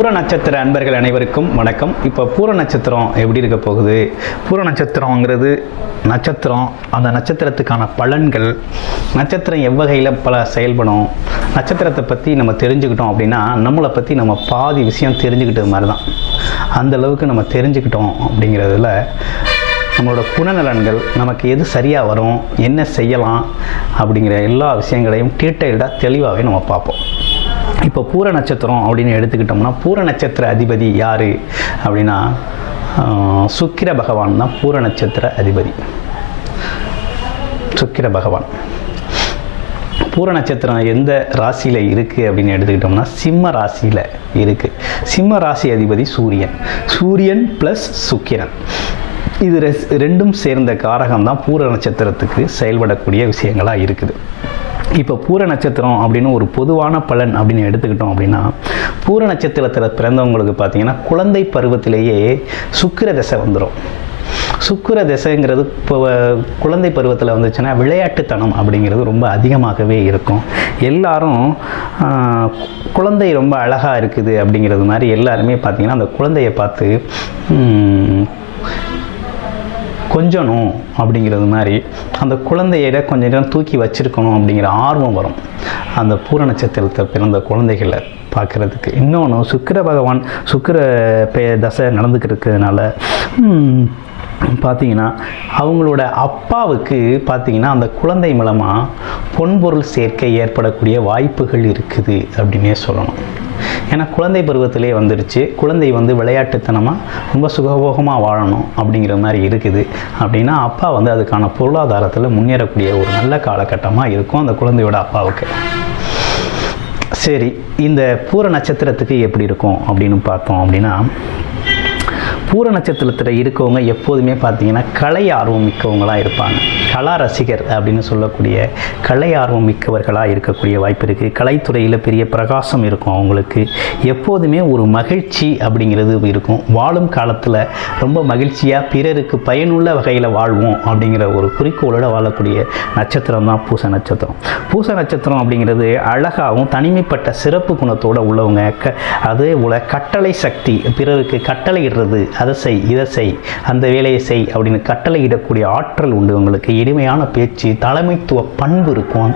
பூர நட்சத்திர அன்பர்கள் அனைவருக்கும் வணக்கம். இப்போ பூர நட்சத்திரம் எப்படி இருக்க போகுது? பூர நட்சத்திரங்கிறது நட்சத்திரம், அந்த நட்சத்திரத்துக்கான பலன்கள், நட்சத்திரம் எவ்வகையில் பல செயல்படும், நட்சத்திரத்தை பற்றி நம்ம தெரிஞ்சுக்கிட்டோம் அப்படின்னா நம்மளை பற்றி நம்ம பாதி விஷயம் தெரிஞ்சுக்கிட்டது மாதிரி தான். அந்த அளவுக்கு நம்ம தெரிஞ்சுக்கிட்டோம் அப்படிங்கிறதுல நம்மளோட குணநலன்கள், நமக்கு எது சரியாக வரும், என்ன செய்யலாம் அப்படிங்கிற எல்லா விஷயங்களையும் டீட்டெயில்டாக தெளிவாகவே நம்ம பார்ப்போம். இப்போ பூர நட்சத்திரம் அப்படின்னு எடுத்துக்கிட்டோம்னா பூர நட்சத்திர அதிபதி யார் அப்படின்னா சுக்கிர பகவான் தான் பூர நட்சத்திர அதிபதி. சுக்கிர பகவான் பூர நட்சத்திரம் எந்த ராசியில் இருக்குது அப்படின்னு எடுத்துக்கிட்டோம்னா சிம்ம ராசியில் இருக்குது. சிம்ம ராசி அதிபதி சூரியன். சூரியன் ப்ளஸ் சுக்கிரன், இது ரெண்டும் சேர்ந்த காரகம் தான் பூர நட்சத்திரத்துக்கு செயல்படக்கூடிய விஷயங்களாக இருக்குது. இப்போ பூர நட்சத்திரம் அப்படின்னு ஒரு பொதுவான பலன் அப்படின்னு எடுத்துக்கிட்டோம் அப்படின்னா பூர நட்சத்திரத்தில் பிறந்தவங்களுக்கு பார்த்தீங்கன்னா குழந்தை பருவத்திலேயே சுக்கிர தசை வந்துடும். சுக்கிர தசைங்கிறது இப்போ குழந்தை பருவத்தில் வந்துச்சுன்னா விளையாட்டுத்தனம் அப்படிங்கிறது ரொம்ப அதிகமாகவே இருக்கும். எல்லாரும் குழந்தை ரொம்ப அழகாக இருக்குது அப்படிங்கிறது மாதிரி எல்லாருமே பார்த்திங்கன்னா அந்த குழந்தையை பார்த்து கொஞ்சணும் அப்படிங்கிறது மாதிரி அந்த குழந்தையிட கொஞ்ச நேரம் தூக்கி வச்சிருக்கணும் அப்படிங்கிற ஆர்வம் வரும் அந்த பூர நட்சத்திரத்தை பிறந்த குழந்தைகளை பார்க்குறதுக்கு. இன்னொன்று சுக்கிர பகவான் தசை நடந்துக்கிட்டு இருக்கிறதுனால பார்த்தீங்கன்னா அவங்களோட அப்பாவுக்கு பார்த்தீங்கன்னா அந்த குழந்தை மூலமாக பொன்பொருள் சேர்க்கை ஏற்படக்கூடிய வாய்ப்புகள் இருக்குது அப்படின்னே சொல்லணும். ஏன்னா குழந்தை பருவத்திலே வந்துடுச்சு, குழந்தை விளையாட்டுத்தனமாக ரொம்ப சுகபோகமாக வாழணும் அப்படிங்கிற மாதிரி இருக்குது அப்படின்னா அப்பா அதுக்கான பொருளாதாரத்தில் முன்னேறக்கூடிய ஒரு நல்ல காலகட்டமாக இருக்கும் அந்த குழந்தையோட அப்பாவுக்கு. சரி, இந்த பூர நட்சத்திரத்துக்கு எப்படி இருக்கும் அப்படின்னு பார்த்தோம் அப்படின்னா பூர நட்சத்திரத்தில் இருக்கவங்க எப்போதுமே பார்த்தீங்கன்னா கலை ஆர்வம் மிக்கவங்களாக இருப்பாங்க. கலா ரசிகர் அப்படின்னு சொல்லக்கூடிய கலை ஆர்வம் மிக்கவர்களாக இருக்கக்கூடிய வாய்ப்பு இருக்குது. கலைத்துறையில் பெரிய பிரகாசம் இருக்கும் அவங்களுக்கு. எப்போதுமே ஒரு மகிழ்ச்சி அப்படிங்கிறது இருக்கும். வாழும் காலத்தில் ரொம்ப மகிழ்ச்சியாக பிறருக்கு பயனுள்ள வகையில் வாழ்வோம் அப்படிங்கிற ஒரு குறிக்கோளோடு வாழக்கூடிய நட்சத்திரம் தான் பூச நட்சத்திரம். பூச நட்சத்திரம் அப்படிங்கிறது அழகாகவும் தனிமைப்பட்ட சிறப்பு குணத்தோடு உள்ளவங்க. அதே போல் கட்டளை சக்தி, பிறருக்கு கட்டளையிடுறது, அதை செய், இதை செய், அந்த வேலையை செய் அப்படின்னு கட்டளையிடக்கூடிய ஆற்றல் உண்டு உங்களுக்கு. எளிமையான பேச்சு, தலைமைத்துவ பண்பு இருக்கும்.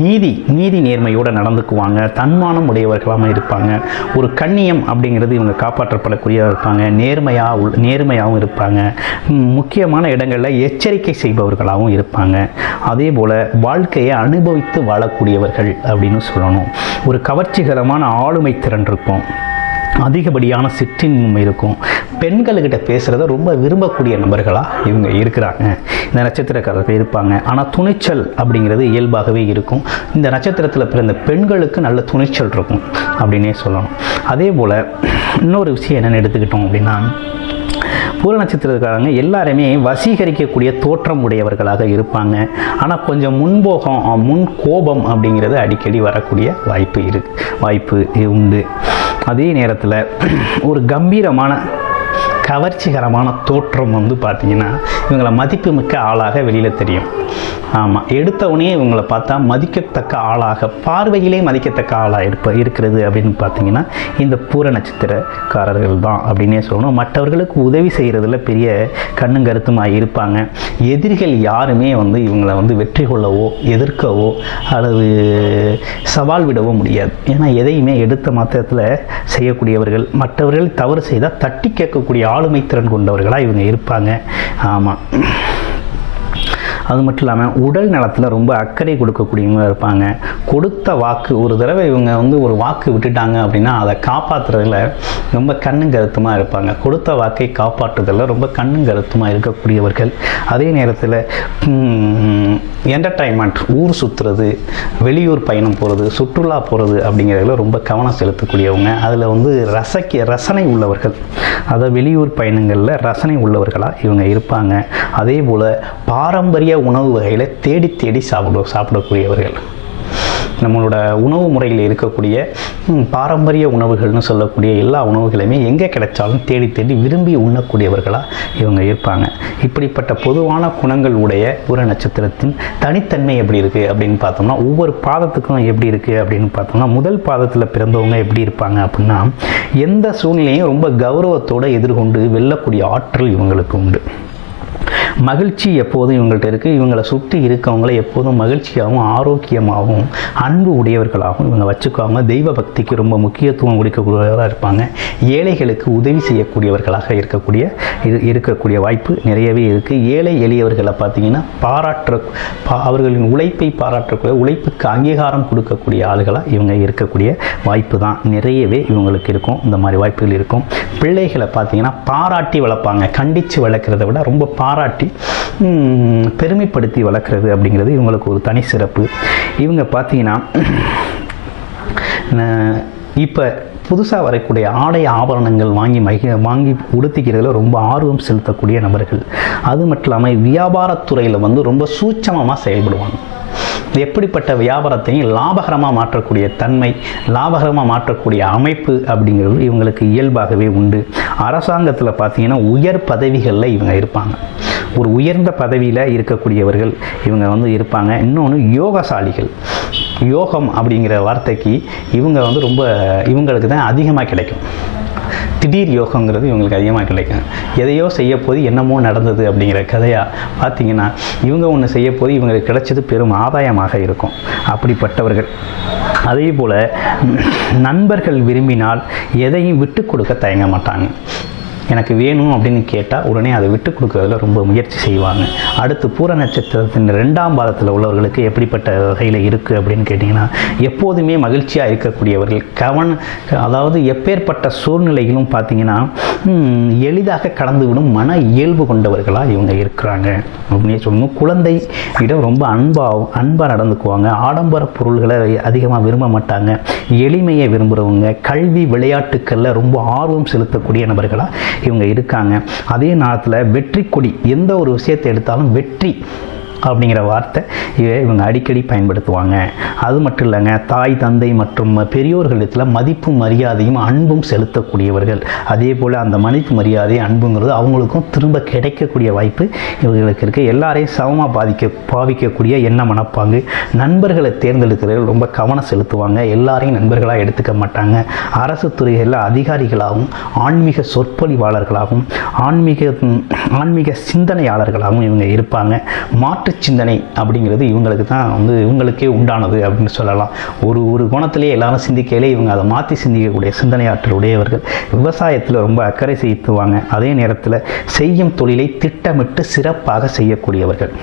நீதி நேர்மையோடு நடந்துக்குவாங்க. தன்மானம் உடையவர்களாக இருப்பாங்க. ஒரு கண்ணியம் அப்படிங்கிறது இவங்க காப்பாற்றப்படக்கூடிய இருப்பாங்க. நேர்மையாகவும் இருப்பாங்க. முக்கியமான இடங்களில் எச்சரிக்கை செய்பவர்களாகவும் இருப்பாங்க. அதே போல் வாழ்க்கையை அனுபவித்து வாழக்கூடியவர்கள் அப்படின்னு சொல்லணும். ஒரு கவர்ச்சிகரமான ஆளுமை திறன் இருக்கும். அதிகப்படியான சிற்றின்பம் இருக்கும். பெண்கள்கிட்ட பேசுகிறத ரொம்ப விரும்பக்கூடிய நபர்களாக இவங்க இருக்கிறாங்க, இந்த நட்சத்திரக்காரர்கள் இருப்பாங்க. ஆனால் துணிச்சல் அப்படிங்கிறது இயல்பாகவே இருக்கும். இந்த நட்சத்திரத்தில் பிறந்த பெண்களுக்கு நல்ல துணிச்சல் இருக்கும் அப்படின்னே சொல்லணும். அதே போல் இன்னொரு விஷயம் என்னென்னு எடுத்துக்கிட்டோம் அப்படின்னா பூர நட்சத்திரக்காரங்க எல்லாருமே வசீகரிக்கக்கூடிய தோற்றம் உடையவர்களாக இருப்பாங்க. ஆனால் கொஞ்சம் முன் கோபம் அப்படிங்கிறது அடிக்கடி வரக்கூடிய வாய்ப்பு உண்டு. அதே நேரத்தில் ஒரு கம்பீரமான கவர்ச்சிகரமான தோற்றம் பார்த்திங்கன்னா இவங்களை மதிப்புமிக்க ஆளாக வெளியில் தெரியும். ஆமாம், எடுத்தவனே இவங்களை பார்த்தா மதிக்கத்தக்க ஆளாக, பார்வையிலே மதிக்கத்தக்க ஆளாக இருக்கிறது அப்படின்னு பார்த்தீங்கன்னா இந்த பூர நட்சத்திரக்காரர்கள் தான் அப்படின்னே சொல்லணும். மற்றவர்களுக்கு உதவி செய்கிறதுல பெரிய கண்ணும் கருத்துமாக இருப்பாங்க. எதிரிகள் யாருமே இவங்களை வெற்றி கொள்ளவோ எதிர்க்கவோ அல்லது சவால் விடவோ முடியாது. ஏன்னா எதையுமே எடுத்த மாத்திரத்தில் செய்யக்கூடியவர்கள். மற்றவர்கள் தவறு செய்தால் தட்டி கேட்கக்கூடிய ஆளுமை திறன் கொண்டவர்களாக இவங்க இருப்பாங்க. ஆமாம், அது மட்டும் இல்லாமல் உடல் நலத்தில் ரொம்ப அக்கறை கொடுக்கக்கூடியவங்க இருப்பாங்க. கொடுத்த வாக்கு, ஒரு தடவை இவங்க ஒரு வாக்கு விட்டுட்டாங்க அப்படின்னா அதை காப்பாற்றுறதுல ரொம்ப கண்ணும் கருத்துமாக இருப்பாங்க. கொடுத்த வாக்கை காப்பாற்றுறதில் ரொம்ப கண்ணும் கருத்துமாக இருக்கக்கூடியவர்கள். அதே நேரத்தில் என்டர்டைன்மெண்ட், ஊர் சுற்றுறது, வெளியூர் பயணம் போகிறது, சுற்றுலா போகிறது அப்படிங்கிறதுல ரொம்ப கவனம் செலுத்தக்கூடியவங்க. அதில் ரசனை உள்ளவர்கள். அதை வெளியூர் பயணங்களில் ரசனை உள்ளவர்களாக இவங்க இருப்பாங்க. அதே போல் பாரம்பரிய உணவு வகையில் தேடி சாப்பிடக்கூடியவர்கள். நம்மளோட உணவு முறையில் இருக்கக்கூடிய பாரம்பரிய உணவுகள்னு சொல்லக்கூடிய எல்லா உணவுகளையுமே எங்கே கிடைச்சாலும் தேடி தேடி விரும்பி உண்ணக்கூடியவர்களாக இவங்க இருப்பாங்க. இப்படிப்பட்ட பொதுவான குணங்கள் உடைய பூர நட்சத்திரத்தின் தனித்தன்மை எப்படி இருக்குது அப்படின்னு பார்த்தோம்னா, ஒவ்வொரு பாதத்துக்கும் எப்படி இருக்குது அப்படின்னு பார்த்தோம்னா, முதல் பாதத்தில் பிறந்தவங்க எப்படி இருப்பாங்க அப்படின்னா, எந்த சூழ்நிலையும் ரொம்ப கௌரவத்தோடு எதிர்கொண்டு வெல்லக்கூடிய ஆற்றல் இவங்களுக்கு உண்டு. மகிழ்ச்சி எப்போதும் இவங்கள்ட்ட இருக்குது. இவங்களை சுற்றி இருக்கவங்களை எப்போதும் மகிழ்ச்சியாகவும் ஆரோக்கியமாகவும் அன்பு உடையவர்களாகவும் இவங்க வச்சுக்குவாங்க. தெய்வ பக்திக்கு ரொம்ப முக்கியத்துவம் கொடுக்கக்கூடியவர்களாக இருப்பாங்க. ஏழைகளுக்கு உதவி செய்யக்கூடியவர்களாக இருக்கக்கூடிய வாய்ப்பு நிறையவே இருக்குது. ஏழை எளியவர்களை பார்த்திங்கன்னா அவர்களின் உழைப்பை பாராட்டக்கூடிய, உழைப்புக்கு அங்கீகாரம் கொடுக்கக்கூடிய ஆளுகளாக இவங்க இருக்கக்கூடிய வாய்ப்பு தான் நிறையவே இவங்களுக்கு இருக்கும். இந்த மாதிரி வாய்ப்புகள் இருக்கும். பிள்ளைகளை பார்த்திங்கன்னா பாராட்டி வளர்ப்பாங்க. கண்டித்து வளர்க்குறத விட ரொம்ப பாராட்டி பெருமைப்படுத்தி வளர்க்குறது அப்படிங்கிறது இவங்களுக்கு ஒரு தனி சிறப்பு. இவங்க பார்த்தீங்கன்னா இப்போ புதுசாக வரக்கூடிய ஆடை ஆபரணங்கள் வாங்கி உடுத்திக்கிறதுல ரொம்ப ஆர்வம் செலுத்தக்கூடிய நபர்கள். அது மட்டும் இல்லாமல் வியாபாரத்துறையில் ரொம்ப சூட்சமமாக செயல்படுவாங்க. எப்படிப்பட்ட வியாபாரத்தையும் லாபகரமாக மாற்றக்கூடிய தன்மை, லாபகரமாக மாற்றக்கூடிய அமைப்பு அப்படிங்கிறது இவங்களுக்கு இயல்பாகவே உண்டு. அரசாங்கத்தில் பார்த்தீங்கன்னா உயர் பதவிகளில் இவங்க இருப்பாங்க. ஒரு உயர்ந்த பதவியில் இருக்கக்கூடியவர்கள் இவங்க இருப்பாங்க. இன்னொன்று யோகசாலிகள். யோகம் அப்படிங்கிற வார்த்தைக்கு இவங்க ரொம்ப இவங்களுக்கு தான் அதிகமாக கிடைக்கும். திடீர் யோகங்கிறது இவங்களுக்கு அதிகமாக கிடைக்கும். எதையோ செய்ய போது என்னமோ நடந்தது அப்படிங்கிற கதையாக பார்த்தீங்கன்னா, இவங்க ஒன்று செய்ய போது இவங்களுக்கு கிடைச்சது பெரும் ஆதாயமாக இருக்கும். அப்படிப்பட்டவர்கள். அதே போல் நண்பர்கள் விரும்பினால் எதையும் விட்டு கொடுக்க தயங்க மாட்டாங்க. எனக்கு வேணும் அப்படின்னு கேட்டால் உடனே அதை விட்டு கொடுக்கறதுல ரொம்ப முயற்சி செய்வாங்க. அடுத்து பூர நட்சத்திரத்தின் 2ஆம் பாதத்தில் உள்ளவர்களுக்கு எப்படிப்பட்ட வகையில் இருக்குது அப்படின்னு கேட்டிங்கன்னா, எப்போதுமே மகிழ்ச்சியாக இருக்கக்கூடியவர்கள். அதாவது எப்பேற்பட்ட சூழ்நிலைகளும் பார்த்திங்கன்னா எளிதாக கடந்துவிடும் மன இயல்பு கொண்டவர்களாக இவங்க இருக்கிறாங்க அப்படின்னு சொல்லணும். குழந்தை இடம் ரொம்ப அன்பாக நடந்துக்குவாங்க. ஆடம்பர பொருள்களை அதிகமாக விரும்ப மாட்டாங்க. எளிமையை விரும்புகிறவங்க. கல்வி விளையாட்டுக்களில் ரொம்ப ஆர்வம் செலுத்தக்கூடிய நபர்களாக இவங்க இருக்காங்க. அதே நேரத்தில் வெற்றி கொடி, எந்த ஒரு விஷயத்தை எடுத்தாலும் வெற்றி அப்படிங்கிற வார்த்தை இவங்க அடிக்கடி பயன்படுத்துவாங்க. அது மட்டும் இல்லைங்க, தாய் தந்தை மற்றும் பெரியோர்களிடத்தில் மதிப்பும் மரியாதையும் அன்பும் செலுத்தக்கூடியவர்கள். அதே போல் அந்த மதிப்பு மரியாதை அன்புங்கிறது அவங்களுக்கும் திரும்ப கிடைக்கக்கூடிய வாய்ப்பு இவர்களுக்கு இருக்குது. எல்லாரையும் சமமாக பாவிக்கக்கூடிய எண்ண மனப்பாங்கு. நண்பர்களை தேர்ந்தெடுக்கிறவர்கள் ரொம்ப கவனம் செலுத்துவாங்க. எல்லாரையும் நண்பர்களாக எடுத்துக்க மாட்டாங்க. அரசு துறைகளில் அதிகாரிகளாகவும் ஆன்மீக சொற்பொழிவாளர்களாகவும் ஆன்மீக சிந்தனையாளர்களாகவும் இவங்க இருப்பாங்க. மாற்று சிந்தனை அப்படிங்கிறது இவங்களுக்கு தான் இவங்களுக்கே உண்டானது அப்படின்னு சொல்லலாம். ஒரு கோணத்திலே எல்லாரும் சிந்திக்கையிலே இவங்க அதை மாற்றி சிந்திக்கக்கூடிய சிந்தனையாற்றல் உடையவர்கள். விவசாயத்தில் ரொம்ப அக்கறை செலுத்துவாங்க. அதே நேரத்தில் செய்யும் தொழிலை திட்டமிட்டு சிறப்பாக செய்யக்கூடியவர்கள்.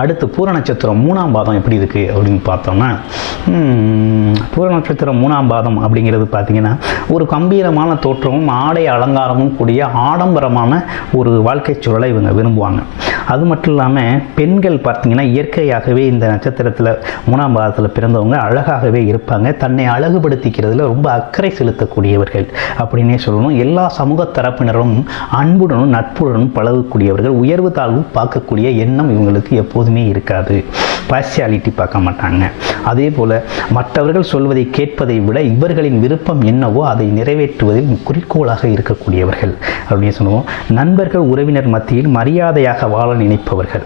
அடுத்து பூர நட்சத்திரம் 3ஆம் பாதம் எப்படி இருக்குது அப்படின்னு பார்த்தோம்னா, பூர நட்சத்திரம் 3ஆம் பாதம் அப்படிங்கிறது பார்த்திங்கன்னா ஒரு கம்பீரமான தோற்றமும் ஆடை அலங்காரமும் கூடிய ஆடம்பரமான ஒரு வாழ்க்கை சூழலை இவங்க விரும்புவாங்க. அது மட்டும் இல்லாமல் பெண்கள் பார்த்திங்கன்னா இயற்கையாகவே இந்த நட்சத்திரத்தில் 3ஆம் பாதத்தில் பிறந்தவங்க அழகாகவே இருப்பாங்க. தன்னை அழகுபடுத்திக்கிறதுல ரொம்ப அக்கறை செலுத்தக்கூடியவர்கள் அப்படின்னே சொல்லணும். எல்லா சமூக தரப்பினரும் அன்புடனும் நட்புடனும் பழகக்கூடியவர்கள். உயர்வு தாழ்வு பார்க்கக்கூடிய எண்ணம் இவங்களுக்கு எப்போதுமே இருக்காது. பார்சியாலிட்டி பார்க்க மாட்டாங்க. அதே போல் மற்றவர்கள் சொல்வதை கேட்பதை விட இவர்களின் விருப்பம் என்னவோ அதை நிறைவேற்றுவதில் குறிக்கோளாக இருக்கக்கூடியவர்கள் அப்படின்னு சொல்லுவோம். நண்பர்கள் உறவினர் மத்தியில் மரியாதையாக வாழ நினைப்பவர்கள்.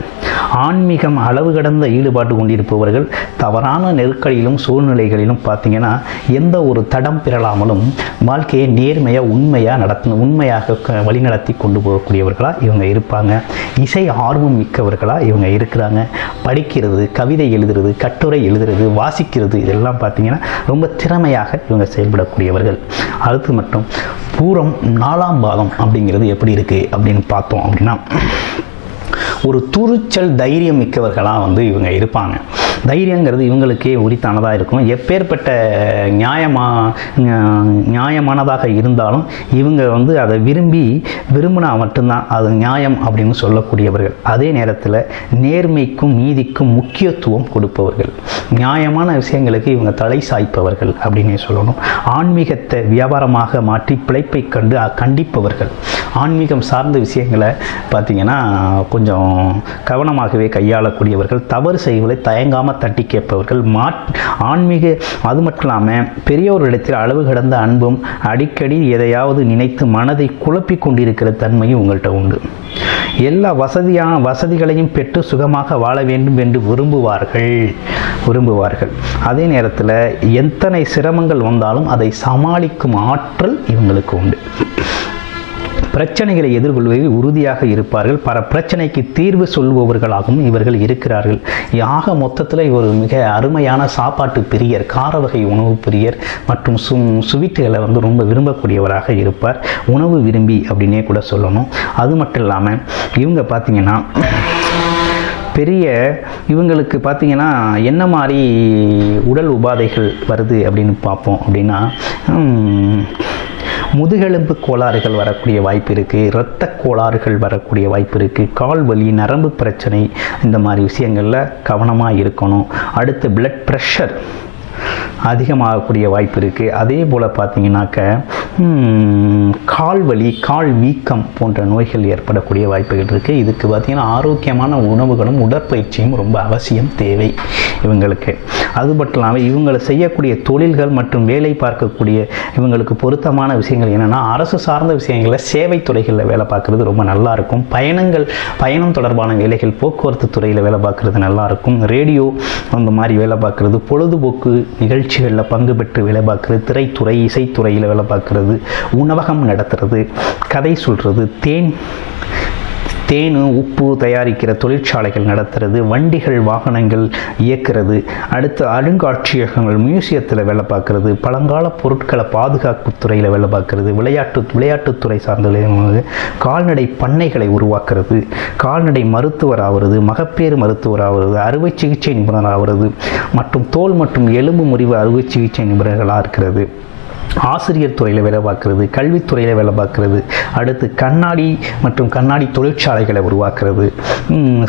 ஆன்மீகம் அளவு கடந்த ஈடுபாடு கொண்டிருப்பவர்கள். தவறான நெருக்கடியிலும் சூழ்நிலைகளிலும் பார்த்திங்கன்னா எந்த ஒரு தடம் பிறலாமலும் வாழ்க்கையை நேர்மையாக உண்மையாக வழிநடத்தி கொண்டு போகக்கூடியவர்களாக இவங்க இருப்பாங்க. இசை ஆர்வம் மிக்கவர்களாக இவங்க இருக்கிறாங்க. படிக்கிறது, கவிதை எழுதுறது, கட்டுரை எழுதுறது, வாசிக்கிறது, இதெல்லாம் பார்த்திங்கன்னா ரொம்ப திறமையாக இவங்க செயல்படக்கூடியவர்கள். அடுத்து மட்டும் பூரம் 4ஆம் பாதம் அப்படிங்கிறது எப்படி இருக்குது அப்படின்னு பார்த்தோம் அப்படின்னா, ஒரு துணிச்சல் தைரியம் மிக்கவர்களாக இவங்க இருப்பாங்க. தைரியங்கிறது இவங்களுக்கே உரித்தானதாக இருக்கும். எப்பேற்பட்ட நியாயமானதாக இருந்தாலும் இவங்க அதை விரும்பினா மட்டும்தான் அது நியாயம் அப்படின்னு சொல்லக்கூடியவர்கள். அதே நேரத்தில் நேர்மைக்கும் நீதிக்கும் முக்கியத்துவம் கொடுப்பவர்கள். நியாயமான விஷயங்களுக்கு இவங்க தலை சாய்ப்பவர்கள் அப்படின்னே சொல்லணும். ஆன்மீகத்தை வியாபாரமாக மாற்றி பிழைப்பை கண்டிப்பவர்கள். ஆன்மீகம் சார்ந்த விஷயங்களை பார்த்திங்கன்னா கொஞ்சம் கவனமாகவே கையாளக்கூடியவர்கள். தவறு செய்வதை தயங்காமல் தட்டி கேட்பவர்கள், ஆன்மீக, அது மட்டும் இல்லாமல் பெரியோரிடத்தில் அளவு கடந்த அன்பும், அடிக்கடி எதையாவது நினைத்து மனதை குழப்பிக் கொண்டிருக்கிற தன்மையும் உங்கள்கிட்ட உண்டு. எல்லா வசதிகளையும் பெற்று சுகமாக வாழ வேண்டும் என்று விரும்புவார்கள். அதே நேரத்தில் எத்தனை சிரமங்கள் வந்தாலும் அதை சமாளிக்கும் ஆற்றல் இவங்களுக்கு உண்டு. பிரச்சனைகளை எதிர்கொள்வதில் உறுதியாக இருப்பார்கள். பல பிரச்சனைக்கு தீர்வு சொல்பவர்களாகவும் இவர்கள் இருக்கிறார்கள். ஆக மொத்தத்தில் இவர் மிக அருமையான சாப்பாட்டு பிரியர், கார வகை உணவு பிரியர் மற்றும் சுவீட்டுகளை ரொம்ப விரும்பக்கூடியவராக இருப்பார். உணவு விரும்பி அப்படின்னே கூட சொல்லணும். அது மட்டும் இல்லாமல் இவங்க பார்த்திங்கன்னா இவங்களுக்கு பார்த்திங்கன்னா என்ன மாதிரி உடல் உபாதைகள் வருது அப்படின்னு பார்ப்போம் அப்படின்னா, முதுகெலும்பு கோளாறுகள் வரக்கூடிய வாய்ப்பு இருக்குது, இரத்த கோளாறுகள் வரக்கூடிய வாய்ப்பு இருக்குது, கால் வலி, நரம்பு பிரச்சனை, இந்த மாதிரி விஷயங்களில் கவனமாக இருக்கணும். அடுத்து பிளட் ப்ரெஷர் அதிகமாகக்கூடிய வாய்ப்பு இருக்குது. அதே போல் பார்த்திங்கனாக்க கால் வலி, கால் வீக்கம் போன்ற நோய்கள் ஏற்படக்கூடிய வாய்ப்புகள் இருக்குது. இதுக்கு பார்த்திங்கன்னா ஆரோக்கியமான உணவுகளும் உடற்பயிற்சியும் ரொம்ப அவசியம் தேவை இவங்களுக்கு. அது மட்டும் இல்லாமல் இவங்களை செய்யக்கூடிய தொழில்கள் மற்றும் வேலை பார்க்கக்கூடிய இவங்களுக்கு பொருத்தமான விஷயங்கள் என்னென்னா, அரசு சார்ந்த விஷயங்களில் சேவை துறைகளில் வேலை பார்க்குறது ரொம்ப நல்லாயிருக்கும். பயணம் தொடர்பான வேலைகள், போக்குவரத்து துறையில் வேலை பார்க்குறது நல்லாயிருக்கும். ரேடியோ அந்த மாதிரி வேலை பார்க்குறது, பொழுதுபோக்கு நிகழ்ச்சிகளில் பங்கு பெற்று வேலை பார்க்குறது, திரைத்துறை, இசைத்துறையில் வேலை பார்க்குறது, உணவகம் நடத்துறது, கதை சொல்கிறது, தேன் உப்பு தயாரிக்கிற தொழிற்சாலைகள் நடத்துறது, வண்டிகள் வாகனங்கள் இயக்கிறது, அடுத்து அருங்காட்சியகங்கள், மியூசியத்தில் வேலை பார்க்குறது, பழங்கால பொருட்களை பாதுகாப்பு துறையில் வேலை பார்க்குறது, விளையாட்டுத்துறை சார்ந்த கால்நடை பண்ணைகளை உருவாக்குறது, கால்நடை மருத்துவர் ஆகிறது, மகப்பேறு மருத்துவர் ஆகிறது, அறுவை சிகிச்சை நிபுணர் ஆகிறது மற்றும் தோல் மற்றும் எலும்பு முறிவு அறுவை சிகிச்சை நிபுணர்களாக இருக்கிறது, ஆசிரியர் துறையில் வேலை பார்க்குறது, கல்வித்துறையில் வேலை பார்க்குறது, அடுத்து கண்ணாடி மற்றும் கண்ணாடி தொழிற்சாலைகளை உருவாக்குறது,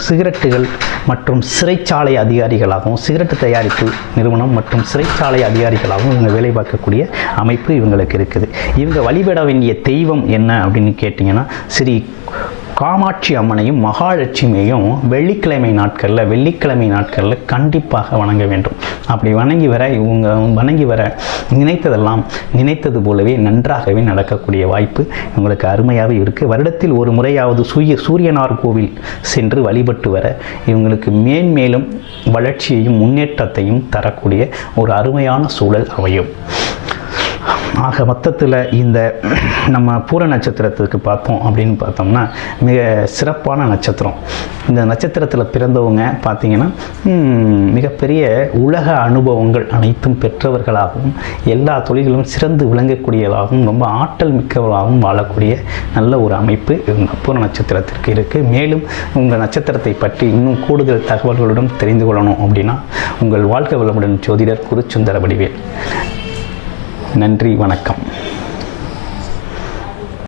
சிகரெட்டுகள் மற்றும் சிறைச்சாலை அதிகாரிகளாகவும், சிகரெட்டு தயாரிப்பு நிறுவனம் மற்றும் சிறைச்சாலை அதிகாரிகளாகவும் இவங்க வேலை பார்க்கக்கூடிய அமைப்பு இவங்களுக்கு இருக்குது. இவங்க வழிபட வேண்டிய தெய்வம் என்ன அப்படின்னு கேட்டிங்கன்னா, ஸ்ரீ காமாட்சி அம்மனையும் மகாலட்சுமியையும் வெள்ளிக்கிழமை நாட்களில் கண்டிப்பாக வணங்க வேண்டும். அப்படி வணங்கி வர நினைத்ததெல்லாம் நினைத்தது போலவே நன்றாகவே நடக்கக்கூடிய வாய்ப்பு உங்களுக்கு அருமையாகவே இருக்குது. வருடத்தில் ஒரு முறையாவது சூரியனார் கோவில் சென்று வழிபட்டு வர இவங்களுக்கு மேன்மேலும் வளர்ச்சியையும் முன்னேற்றத்தையும் தரக்கூடிய ஒரு அருமையான சூழல் அமையும். ஆக மொத்தத்தில் இந்த நம்ம பூர நட்சத்திரத்துக்கு பார்த்தோம்னா மிக சிறப்பான நட்சத்திரம். இந்த நட்சத்திரத்தில் பிறந்தவங்க பார்த்திங்கன்னா மிகப்பெரிய உலக அனுபவங்கள் அனைத்தும் பெற்றவர்களாகவும், எல்லா தொழில்களும் சிறந்து விளங்கக்கூடியதாகவும், ரொம்ப ஆற்றல் மிக்கவர்களாகவும் வாழக்கூடிய நல்ல ஒரு அமைப்பு இந்த பூர நட்சத்திரத்திற்கு இருக்குது. மேலும் உங்கள் நட்சத்திரத்தை பற்றி இன்னும் கூடுதல் தகவல்களுடன் தெரிந்து கொள்ளணும் அப்படின்னா உங்கள் வாழ்க்கை வளமுடன் ஜோதிடர் குருசுந்தர வடிவேல். நன்றி, வணக்கம்.